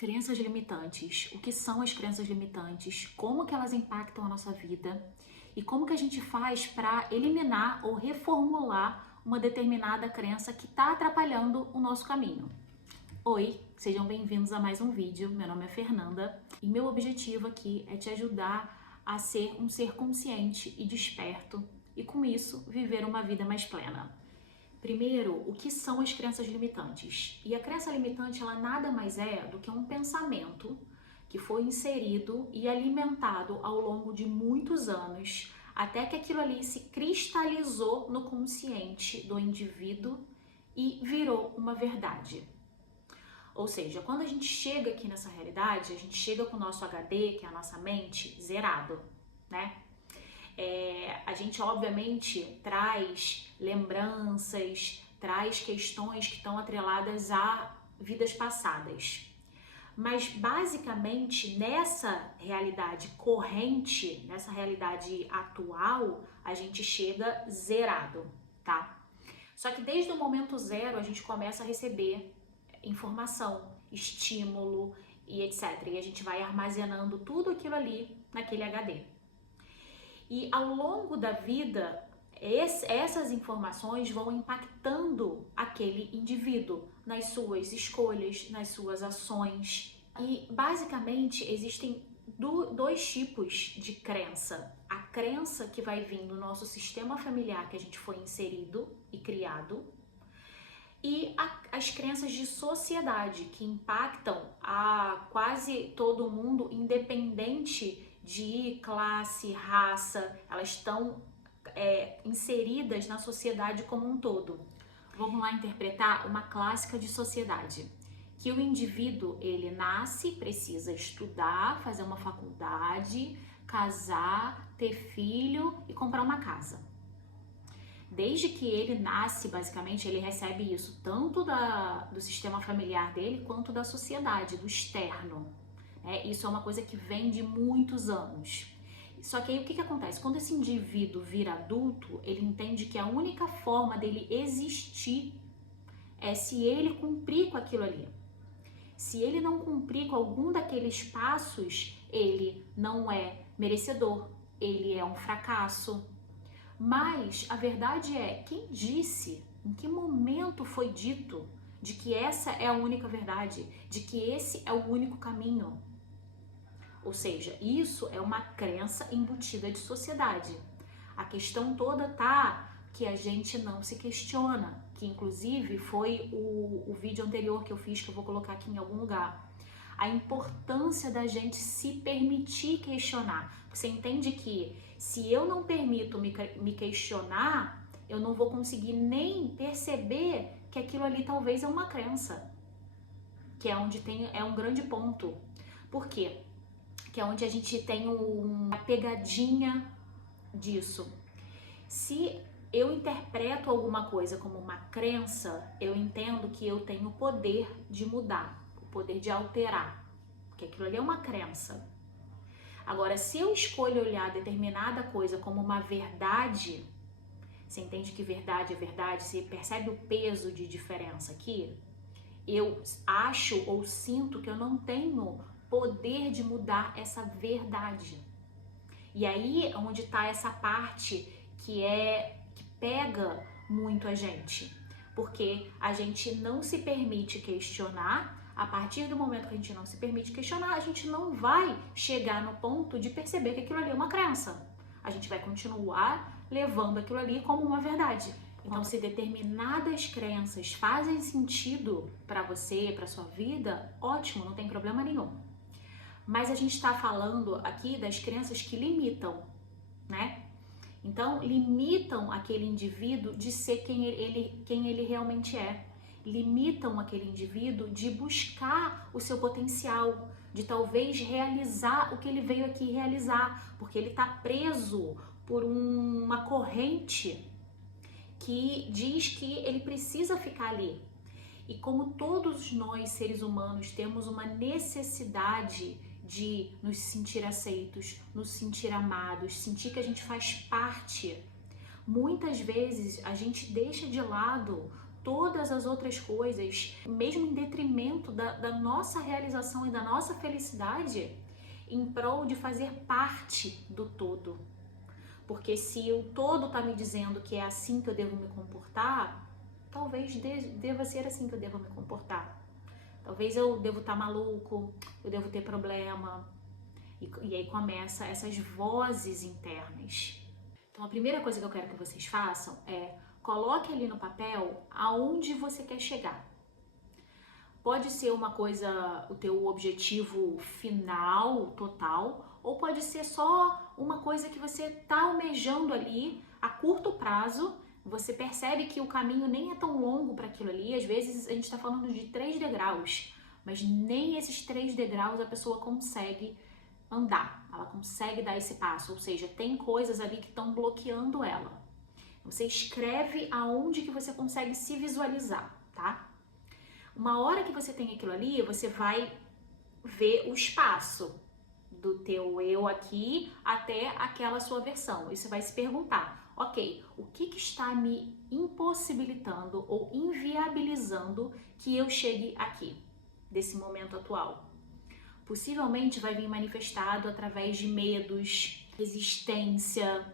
Crenças limitantes. O que são as crenças limitantes? Como que elas impactam a nossa vida? E como que a gente faz para eliminar ou reformular uma determinada crença que está atrapalhando o nosso caminho? Oi, sejam bem-vindos a mais um vídeo. Meu nome é Fernanda e meu objetivo aqui é te ajudar a ser um ser consciente e desperto e, com isso, viver uma vida mais plena. Primeiro, o que são as crenças limitantes? E a crença limitante, ela nada mais é do que um pensamento que foi inserido e alimentado ao longo de muitos anos, até que aquilo ali se cristalizou no consciente do indivíduo e virou uma verdade. Ou seja, quando a gente chega aqui nessa realidade, a gente chega com o nosso HD, que é a nossa mente, zerado, né? A gente obviamente traz lembranças, traz questões que estão atreladas a vidas passadas. Mas basicamente nessa realidade corrente, nessa realidade atual, a gente chega zerado, tá? Só que desde o momento zero a gente começa a receber informação, estímulo e etc. E a gente vai armazenando tudo aquilo ali naquele HD. E ao longo da vida, essas informações vão impactando aquele indivíduo nas suas escolhas, nas suas ações. E basicamente existem dois tipos de crença. A crença que vai vir do nosso sistema familiar que a gente foi inserido e criado, e as crenças de sociedade que impactam a quase todo mundo, independente de classe, raça, elas estão inseridas na sociedade como um todo. Vamos lá interpretar uma clássica de sociedade, que o indivíduo, ele nasce, precisa estudar, fazer uma faculdade, casar, ter filho e comprar uma casa. Desde que ele nasce, basicamente, ele recebe isso tanto do sistema familiar dele quanto da sociedade, do externo. Isso é uma coisa que vem de muitos anos. Só que aí o que acontece? Quando esse indivíduo vira adulto, ele entende que a única forma dele existir é se ele cumprir com aquilo ali. Se ele não cumprir com algum daqueles passos, ele não é merecedor, ele é um fracasso. Mas a verdade é, quem disse, em que momento foi dito de que essa é a única verdade, de que esse é o único caminho? Ou seja, isso é uma crença embutida de sociedade. A questão toda tá que a gente não se questiona, que inclusive foi o vídeo anterior que eu fiz, que eu vou colocar aqui em algum lugar. A importância da gente se permitir questionar. Você entende que se eu não permito me questionar, eu não vou conseguir nem perceber que aquilo ali talvez é uma crença, que é onde é um grande ponto. Por quê? Que é onde a gente tem uma pegadinha disso. Se eu interpreto alguma coisa como uma crença, eu entendo que eu tenho o poder de mudar, o poder de alterar, porque aquilo ali é uma crença. Agora, se eu escolho olhar determinada coisa como uma verdade, você entende que verdade é verdade? Você percebe o peso de diferença aqui? Eu acho ou sinto que eu não tenho poder de mudar essa verdade. E aí é onde está essa parte que pega muito a gente, porque a gente não se permite questionar. A partir do momento que a gente não se permite questionar, a gente não vai chegar no ponto de perceber que aquilo ali é uma crença. A gente vai continuar levando aquilo ali como uma verdade. Então, se determinadas crenças fazem sentido para você, para sua vida, ótimo, não tem problema nenhum. Mas a gente está falando aqui das crenças que limitam, né? Então, limitam aquele indivíduo de ser quem ele realmente é. Limitam aquele indivíduo de buscar o seu potencial, de talvez realizar o que ele veio aqui realizar, porque ele está preso por uma corrente que diz que ele precisa ficar ali. E como todos nós, seres humanos, temos uma necessidade de nos sentir aceitos, nos sentir amados, sentir que a gente faz parte, muitas vezes a gente deixa de lado todas as outras coisas, mesmo em detrimento da nossa realização e da nossa felicidade, em prol de fazer parte do todo. Porque se o todo está me dizendo que é assim que eu devo me comportar, talvez deva ser assim que eu devo me comportar. Talvez eu devo estar maluco, eu devo ter problema. E aí começa essas vozes internas. Então a primeira coisa que eu quero que vocês façam é coloque ali no papel aonde você quer chegar. Pode ser uma coisa, o teu objetivo final, total, ou pode ser só uma coisa que você está almejando ali a curto prazo. Você percebe que o caminho nem é tão longo para aquilo ali. Às vezes a gente está falando de 3 degraus, mas nem esses 3 degraus a pessoa consegue andar, ela consegue dar esse passo, ou seja, tem coisas ali que estão bloqueando ela. Você escreve aonde que você consegue se visualizar, tá? Uma hora que você tem aquilo ali, você vai ver o espaço do teu eu aqui até aquela sua versão. E você vai se perguntar, ok, o que está me impossibilitando ou inviabilizando que eu chegue aqui, desse momento atual? Possivelmente vai vir manifestado através de medos, resistência.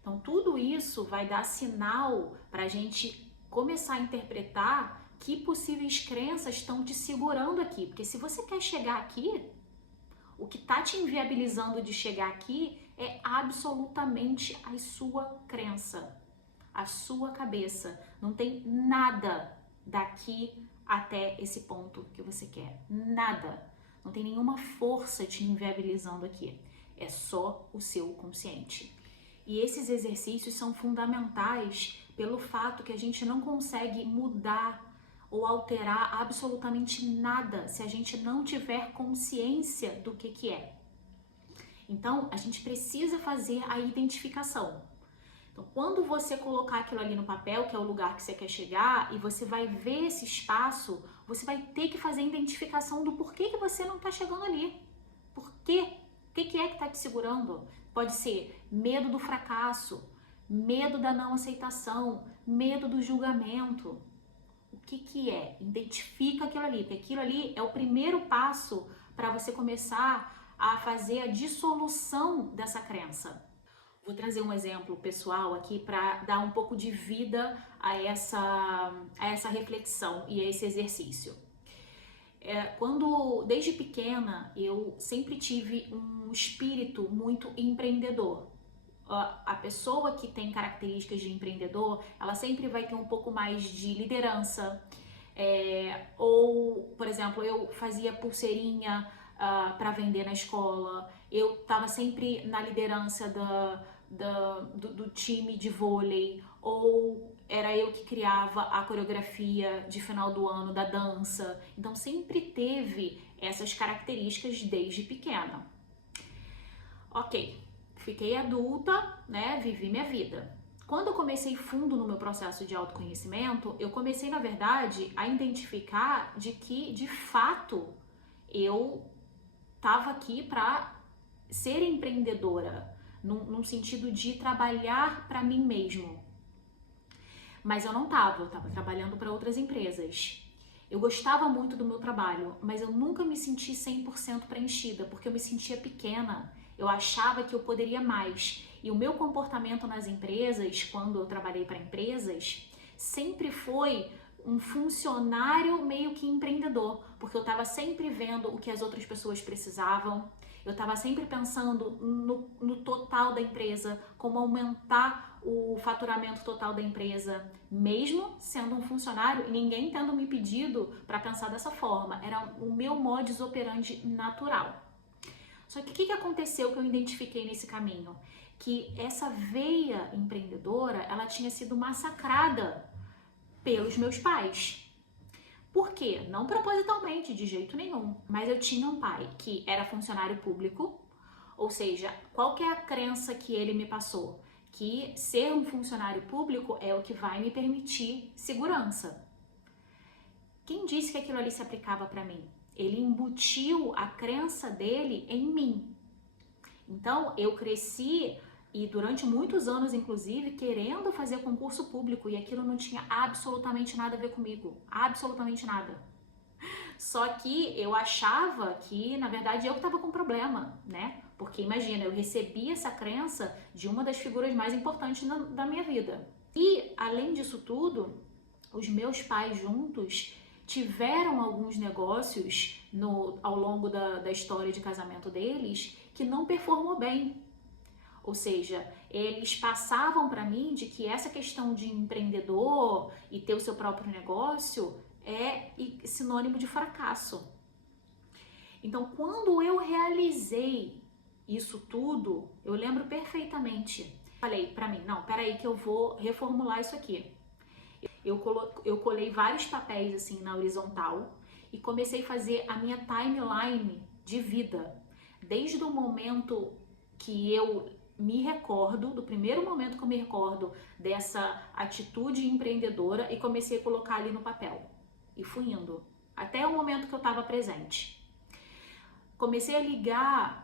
Então, tudo isso vai dar sinal para a gente começar a interpretar que possíveis crenças estão te segurando aqui. Porque se você quer chegar aqui, o que está te inviabilizando de chegar aqui é absolutamente a sua crença, a sua cabeça. Não tem nada daqui até esse ponto que você quer. Nada. Não tem nenhuma força te inviabilizando aqui. É só o seu consciente. E esses exercícios são fundamentais pelo fato que a gente não consegue mudar ou alterar absolutamente nada se a gente não tiver consciência do que é. Então, a gente precisa fazer a identificação. Então, quando você colocar aquilo ali no papel, que é o lugar que você quer chegar, e você vai ver esse espaço, você vai ter que fazer a identificação do porquê que você não está chegando ali. Por quê? O que é que está te segurando? Pode ser medo do fracasso, medo da não aceitação, medo do julgamento. O que é? Identifica aquilo ali, porque aquilo ali é o primeiro passo para você começar a fazer a dissolução dessa crença. Vou trazer um exemplo pessoal aqui para dar um pouco de vida a essa reflexão e a esse exercício. Desde pequena, eu sempre tive um espírito muito empreendedor. A pessoa que tem características de empreendedor, ela sempre vai ter um pouco mais de liderança. Ou, por exemplo, eu fazia pulseirinha para vender na escola. Eu estava sempre na liderança do time de vôlei, ou era eu que criava a coreografia de final do ano da dança. Então sempre teve essas características desde pequena. Ok, fiquei adulta, né? Vivi minha vida. Quando eu comecei fundo no meu processo de autoconhecimento, eu comecei, na verdade, a identificar de que, de fato, eu estava aqui para ser empreendedora, num sentido de trabalhar para mim mesmo. Mas eu não estava, eu estava trabalhando para outras empresas. Eu gostava muito do meu trabalho, mas eu nunca me senti 100% preenchida, porque eu me sentia pequena. Eu achava que eu poderia mais. E o meu comportamento nas empresas, quando eu trabalhei para empresas, sempre foi um funcionário meio que empreendedor, porque eu estava sempre vendo o que as outras pessoas precisavam, eu estava sempre pensando no total da empresa, como aumentar o faturamento total da empresa, mesmo sendo um funcionário e ninguém tendo me pedido para pensar dessa forma. Era o meu modus operandi natural. Só que o que aconteceu que eu identifiquei nesse caminho? Que essa veia empreendedora, ela tinha sido massacrada pelos meus pais. Por quê? Não propositalmente, de jeito nenhum. Mas eu tinha um pai que era funcionário público, ou seja, qual que é a crença que ele me passou? Que ser um funcionário público é o que vai me permitir segurança. Quem disse que aquilo ali se aplicava para mim? Ele embutiu a crença dele em mim. Então, eu cresci e durante muitos anos, inclusive, querendo fazer concurso público, e aquilo não tinha absolutamente nada a ver comigo, absolutamente nada. Só que eu achava que, na verdade, eu que estava com problema, né? Porque imagina, eu recebi essa crença de uma das figuras mais importantes da minha vida. E, além disso tudo, os meus pais juntos tiveram alguns negócios ao longo da história de casamento deles que não performou bem. Ou seja, eles passavam para mim de que essa questão de empreendedor e ter o seu próprio negócio é sinônimo de fracasso. Então, quando eu realizei isso tudo, eu lembro perfeitamente. Falei para mim, não, peraí que eu vou reformular isso aqui. Eu colei vários papéis assim na horizontal e comecei a fazer a minha timeline de vida. Desde o momento que eu me recordo, do primeiro momento que eu me recordo dessa atitude empreendedora, e comecei a colocar ali no papel. E fui indo, até o momento que eu estava presente. Comecei a ligar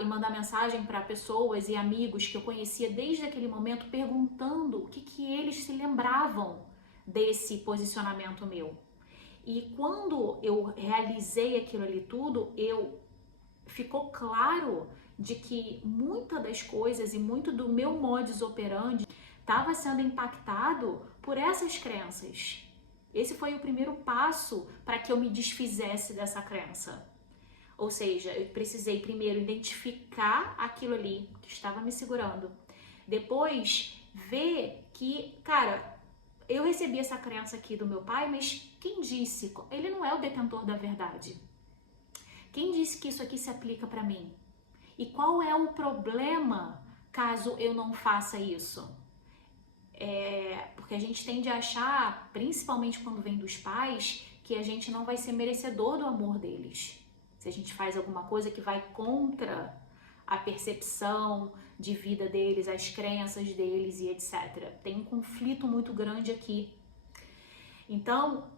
e mandar mensagem para pessoas e amigos que eu conhecia desde aquele momento, perguntando o que eles se lembravam desse posicionamento meu. E quando eu realizei aquilo ali tudo, ficou claro de que muitas das coisas e muito do meu modus operandi estava sendo impactado por essas crenças. Esse foi o primeiro passo para que eu me desfizesse dessa crença. Ou seja, eu precisei primeiro identificar aquilo ali que estava me segurando. Depois, ver que, cara, eu recebi essa crença aqui do meu pai, mas quem disse? Ele não é o detentor da verdade. Quem disse que isso aqui se aplica para mim? E qual é o problema caso eu não faça isso? Porque a gente tende a achar, principalmente quando vem dos pais, que a gente não vai ser merecedor do amor deles. Se a gente faz alguma coisa que vai contra a percepção de vida deles, as crenças deles e etc. Tem um conflito muito grande aqui. Então,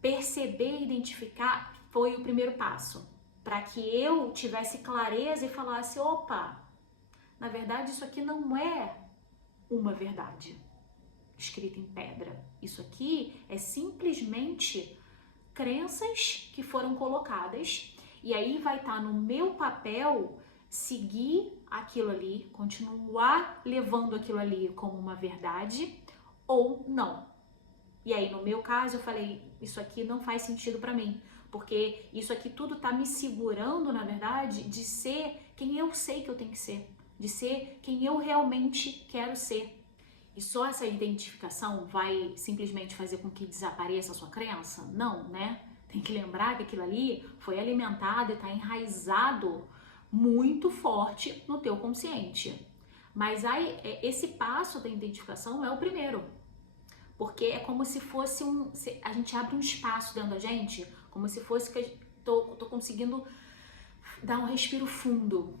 perceber e identificar foi o primeiro passo, para que eu tivesse clareza e falasse, opa, na verdade isso aqui não é uma verdade escrita em pedra. Isso aqui é simplesmente crenças que foram colocadas, e aí vai estar no meu papel seguir aquilo ali, continuar levando aquilo ali como uma verdade ou não. E aí, no meu caso, eu falei, isso aqui não faz sentido para mim, porque isso aqui tudo tá me segurando, na verdade, de ser quem eu sei que eu tenho que ser, de ser quem eu realmente quero ser. E só essa identificação vai simplesmente fazer com que desapareça a sua crença? Não, né? Tem que lembrar que aquilo ali foi alimentado e está enraizado muito forte no teu consciente. Mas aí, esse passo da identificação é o primeiro. Porque é como se fosse a gente abre um espaço dentro da gente, como se fosse que tô conseguindo dar um respiro fundo.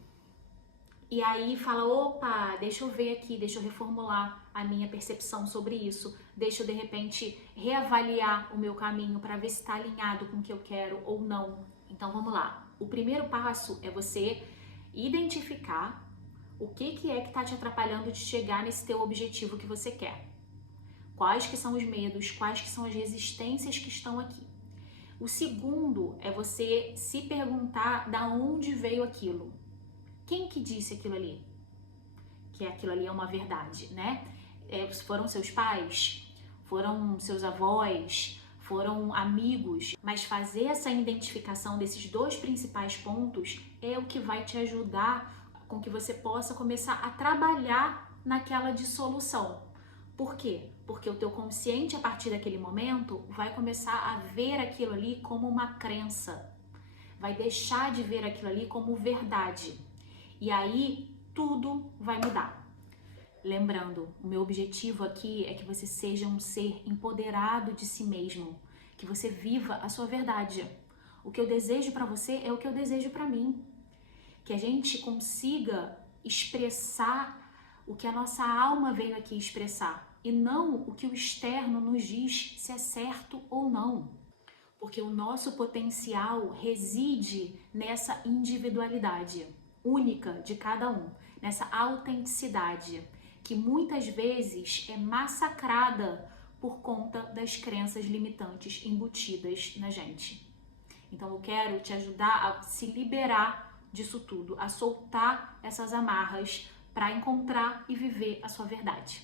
E aí fala, opa, deixa eu ver aqui, deixa eu reformular a minha percepção sobre isso, deixa eu de repente reavaliar o meu caminho para ver se está alinhado com o que eu quero ou não. Então vamos lá. O primeiro passo é você identificar o que é que está te atrapalhando de chegar nesse teu objetivo que você quer. Quais que são os medos, quais que são as resistências que estão aqui. O segundo é você se perguntar da onde veio aquilo. Quem que disse aquilo ali? Que aquilo ali é uma verdade, né? Foram seus pais? Foram seus avós? Foram amigos? Mas fazer essa identificação desses dois principais pontos é o que vai te ajudar com que você possa começar a trabalhar naquela dissolução. Por quê? Porque o teu consciente, a partir daquele momento, vai começar a ver aquilo ali como uma crença. Vai deixar de ver aquilo ali como verdade. E aí, tudo vai mudar. Lembrando, o meu objetivo aqui é que você seja um ser empoderado de si mesmo. Que você viva a sua verdade. O que eu desejo para você é o que eu desejo para mim. Que a gente consiga expressar o que a nossa alma veio aqui expressar. E não o que o externo nos diz se é certo ou não. Porque o nosso potencial reside nessa individualidade única de cada um, nessa autenticidade, que muitas vezes é massacrada por conta das crenças limitantes embutidas na gente. Então eu quero te ajudar a se liberar disso tudo, a soltar essas amarras para encontrar e viver a sua verdade.